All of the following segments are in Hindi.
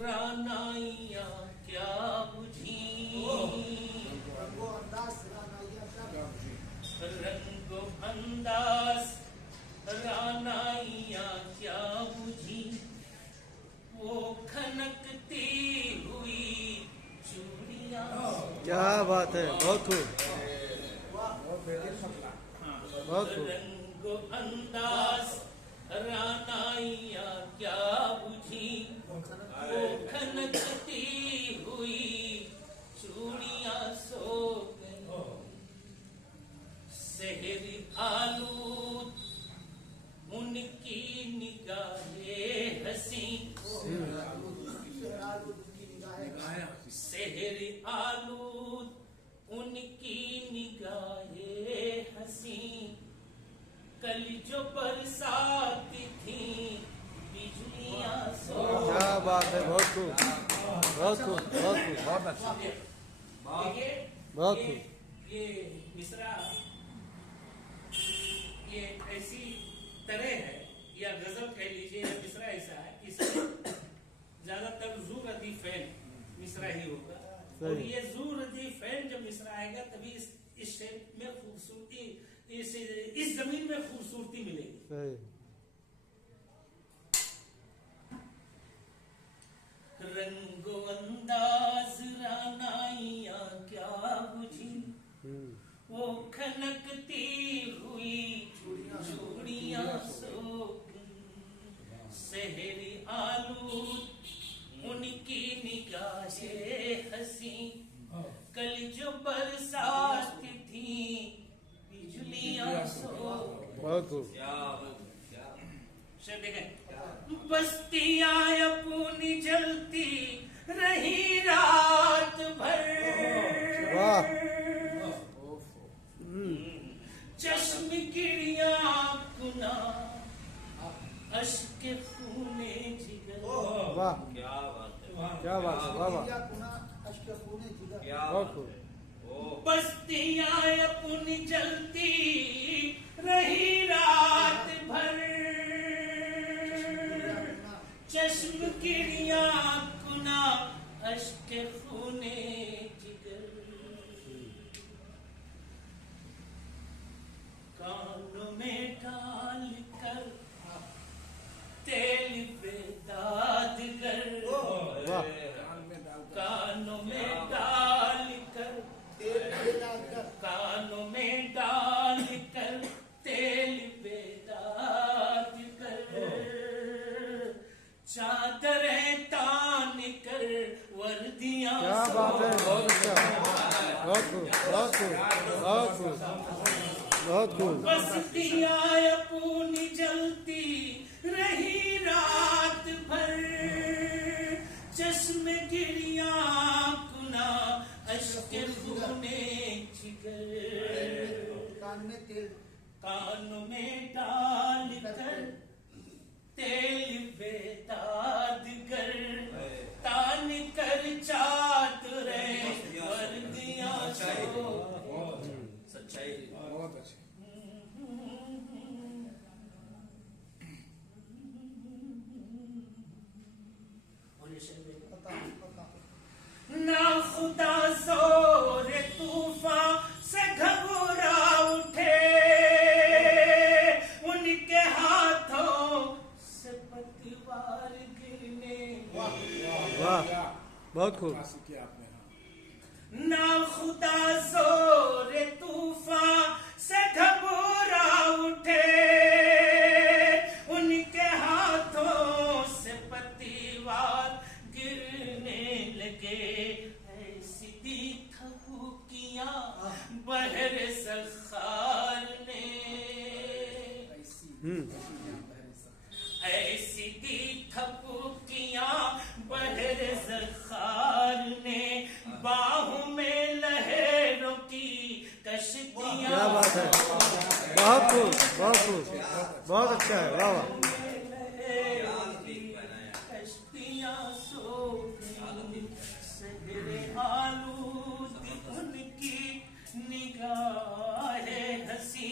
रानाइया क्या बुझी, रंगो अंदाज रानाइया क्या बुझी, वो खनकती हुई चूड़ियां। क्या बात है, बहुत खूब, बहुत खूब। रंगो अंदाज रानाइया क्या बुझी, वो खनकती हुई चूड़ियां सो गई। शहर आलूद उनकी निगाहें हंसी, शहर आलूद उनकी निगाहें हंसी, कल जो बरसात थी बिजलियां सो। क्या बात है, बहुत खूब, बहुत खूब, बहुत खूब, बहुत अच्छा, बहुत खूब। ये मिसरा ये ऐसी तरह है, या गजल कह लीजिए, या मिसरा ऐसा है कि ज्यादातर ज़ूरदी फैन मिसरा ही होगा, और ये ज़ूरदी फैन जब मिसरा आएगा तभी इस शेप में खूबसूरती, इस जमीन में खूबसूरती मिलेगी। रंगो अंदाज रानाइया क्या बुझी, वो खनकती हुई चूड़ियां सो गई। शहर आलूद उनकी निगाहें हंसी, कल जो बरसात थी बिजलियां सो। बहुत खूब। देखें, बस्तियां अपनी जलती रही रात भर, वाह, चश्म गिरिया कुना अश्क खूने जिगर। वाह, क्या बात है, क्या बात है, वाह वाह, बहुत खूब। बस्तियां अपनी जलती रही रात भर, चश्म गिरिया कुना अश्क खूने जिगर, कानों में डाल कर तेल बेदाद कर, कानों में डाल कर, कानों में डाल कर तेल बेदाद कर, चादरें तान कर वर्दियां। क्या बात है, बहुत अच्छा, बहुत खूब, बहुत खूब, बहुत खूब, बहुत खूब। बस्तियां अपनी जलती रही रात भर, चश्म गिरिया कुना अश्क खूने जिगर, कानों में डाल कर तेल बेदाद कर, तान कर चादरें वर्दियां सो। सच्चाई, बहुत अच्छी। ना खुदा जोर तूफान से घबरा उठे, उनके हाथों से पतवार गिरने। वाह, बहुत खूब। ना खुदा जोर तूफान से घबरा उठे, उनके हाथों से पतवार गिरने लगे। ऐसी दी थकूकियां बहर सखार ने, ऐसी दी थकूकियां बहर सखार ने, बाहों में लहरों की कश्तियां। क्या बात है, बहुत खूब, बहुत खूब, बहुत अच्छा है, वाह वाह। कश्तियां सो गई, शहर आलूद उनकी निगाहें हंसी,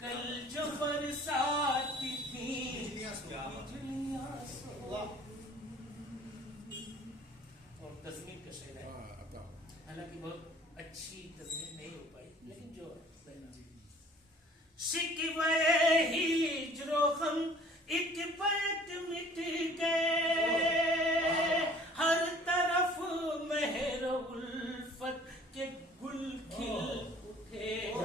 कल जो बरसात थी बिजलियां सो।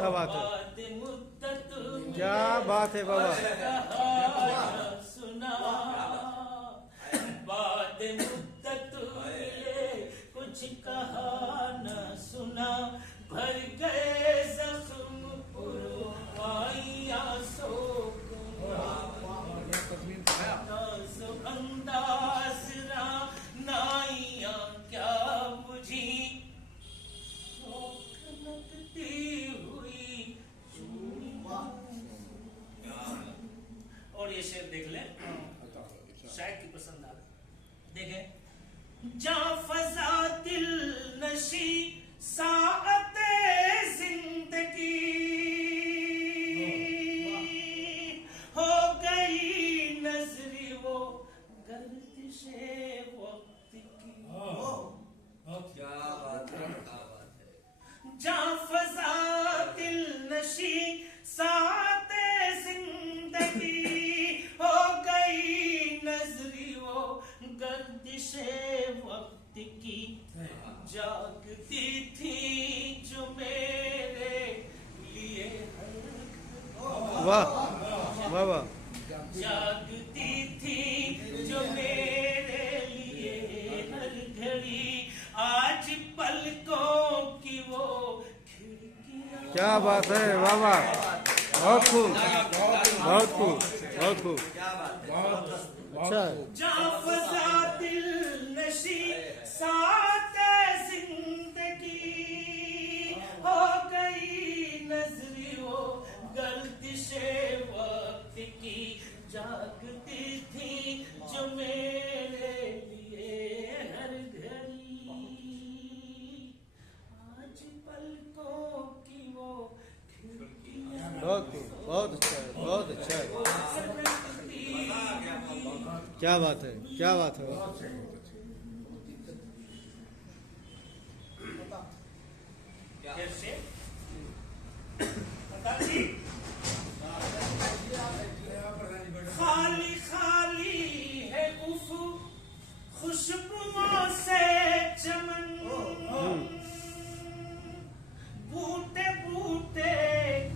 क्या बात है, बाद मुद्दत क्या बात है बाबा, कहा न सुना, बाद मुद्दत मिले कुछ कहा न सुना, भर गए जख्म पुरवाइया सो अंदाज नाइया क्या बुझी लगती हुई। और ये शेर देख ले, शायद की पसंद आ देखे। जा फजा दिल नशी साअते जिंदगी हो गई नजरी वो गर्दिशे वक्त की। क्या बात है, क्या बात है। जा फजा दिल नशी साते जिंदगी हो गई नजरी वो गर्दिशे वक्त की। जागती थी जो मेरे लिए वाह वाह वाह, जागती थी जो मेरे लिए हर घड़ी, आज पलकों की वो खिड़कियां। क्या बात है बाबा, बहुत खूब बहुत खूब बहुत खूब, क्या बात है। अच्छा जा फजा दिल नशी साते जिंदगी हो गई नजरी वो गर्दिशे वक्त की। जागती थी जो मेरे लिए हर घड़ी, आज पलकों की वो खिड़कियां बहुत खूब, बहुत अच्छा है, बहुत अच्छा है, क्या बात है, क्या बात है बाबा। फिर से बता दी। खाली खाली है उफ खुशबुओं से चमन, बूटे बूटे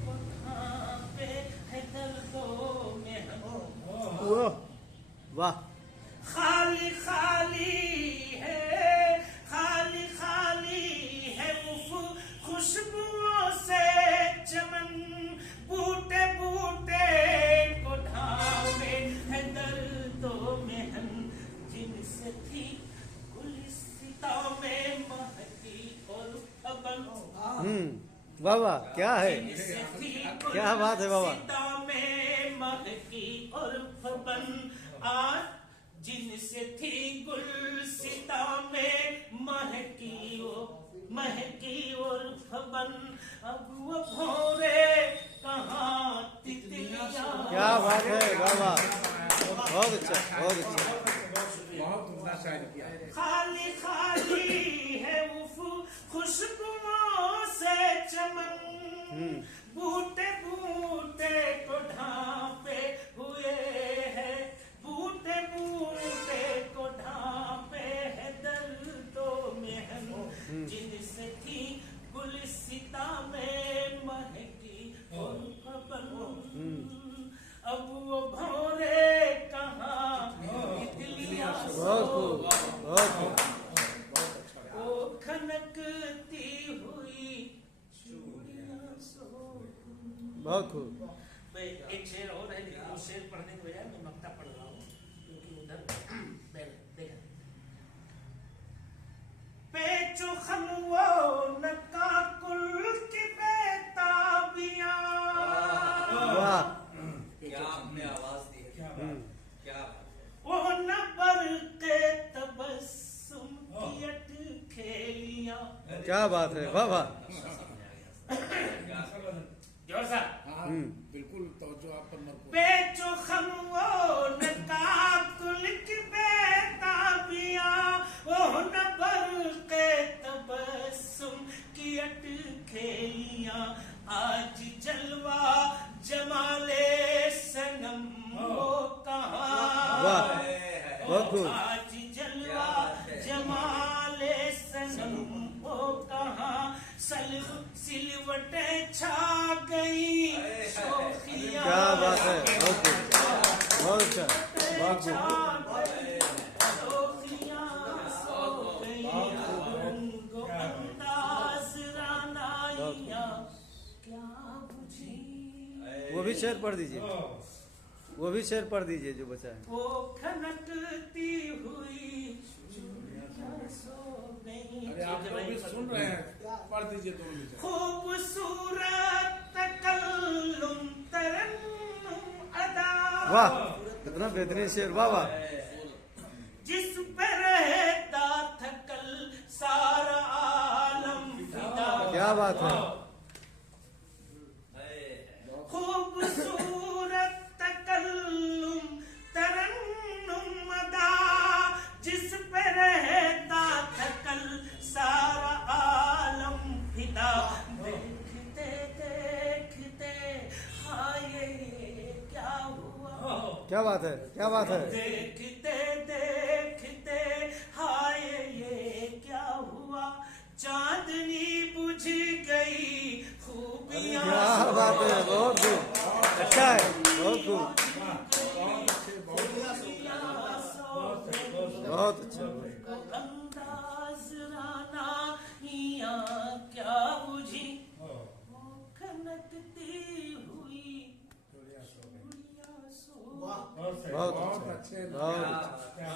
को पे है दर्दों में हम। वाह, खाली खाली है उफ खुशबुओं से चमन, बूटे बूटे को ढांपे है दर्दों में हम। जिनसे थी गुलिस्ता में महकी और अबन, वाह वाह, क्या है, जिनसे थी क्या बात है बाबा। गुलिस्ता में महकी और फबन, आज जिनसे थी गुलसिता में महकी और फबन, अब वो भोरे कहाँ तितलियां। क्या बात है बाबा, बहुत अच्छा बहुत अच्छा, बहुत उम्दा शायरी किया है। खाली खाली है उफ खुशबुओं से चमन, बूटे बूटे को ढांपे हुए है, बूटे बूटे को ढांपे है दर्दों में हम। जिनसे थी गुलसिता में महकी और फबन, अब वो भौरे कहाँ तितलियां बहुत खूब बहुत खूब, ओ खनकती हुई चूड़ियां सो। बहुत खूब, भाई एक शेर और है, लेकिन उस शेर पढ़ने के बजाय मैं मक्ता पढ़ रहा हूँ क्योंकि उधर देखा पेचो खमवो नका कुल की बेताबियां। वाह, क्या आपने आवाज दी है, क्या बात है। वो न बरके तबस्सुम की अटखेलियां। क्या बात है वाह वाह, जोर सा हाँ, बिल्कुल तवज्जो आप पर मरकूज। पेचो खमवो नकाकुल की बेताबियां, वो न बरके तबस्सुम की अटखेलियां। आज जलवा जमाले सनम वो कहाँ, वाह, बहुत खूब, आज जलवा जमाले सनम वो कहाँ, सिलवटें छा गई शोखियां क्या बात है, बहुत खूब, बहुत अच्छा, बहुत खूब। शोखियां सो गई रंगो अंदाज रानाइयां क्या बुझी वो भी शेर पढ़ दीजिए, वो भी शेर पढ़ दीजिए जो बचा है। वो खनकती हुई चूड़ियां सो गई। अरे आप लोग भी सुन रहे हैं, पढ़ दीजिए दोनों विचार। खूबसूरत तकल्लुम तरन्नुम अदा वाह, कितना बेहतरीन शेर, वाह वाह। जिस पे रहता था कल सारा आलम फिदा। क्या बात है, खूबसूरत तकल्लुम तरन्नुम अदा जिस पे रहता था कल सारा आलम फिदा। देखते देखते हाय ये क्या हुआ। क्या बात है, क्या बात है। देखते देखते हाय ये क्या हुआ। चांदनी बुझ गई खूबियां क्या बात है, बहुत खूब, अच्छा है, बहुत खूब, बहुत अच्छा। अंदाज राना हिया क्या बुझी। खनकती हुई चूड़ियां सो बहुत अच्छा, अच्छे बहुत अच्छा।